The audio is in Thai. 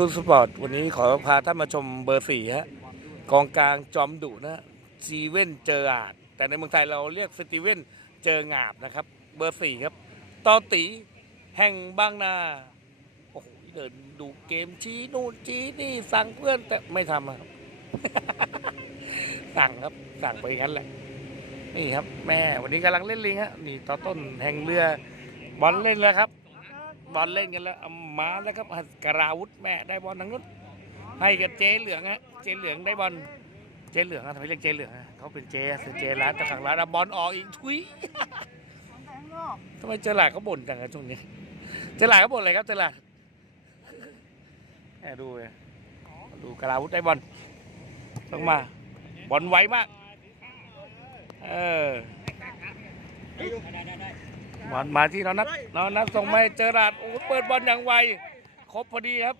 ตูนสปอร์ตวันนี้ขอพาท่านมาชมเบอร์สี่ฮะกองกลางจอมดุนะซีเว่นเจออาดแต่ในเมืองไทยเราเรียกสตีเว่นเจองาบนะครับ เบอร์สี่ครับตอตีแห่งบางนาโอ้โหเดินดูเกมชี้นู่นชี้นี่สั่งเพื่อนแต่ไม่ทำอะครับสั่งครับสั่งไปงั้นแหละนี่ครับ แม่วันนี้กำลังเล่นลิงฮะนี่ต่อต้นแห่งเรือบอลเล่นแล้วครับ บอลเล่นกันแล้วเอามาแล้วครับกราวุธแม่ได้บอลทางนู้นให้กับเจ๊เหลืองฮะเจ๊เหลืองได้บอลเจ๊เหลืองทำไมเรียกเจ๊เหลืองเขาเป็นเจ๊คือเจ๊ร้านแต่ขังร้านบอลออกอีกทุยทำไมเจลาเขาบ่นจังอะช่วงนี้เจลาเขาบ่นอะไรครับเจลาแอบดูเลยดูกราวุธได้บอลต้องมา บอลไวมาก เออ บอลมาที่น้องนัทน้องนัทส่งมาเจอราดโอ้เปิดบอลอย่างไว ครบพอดีครับ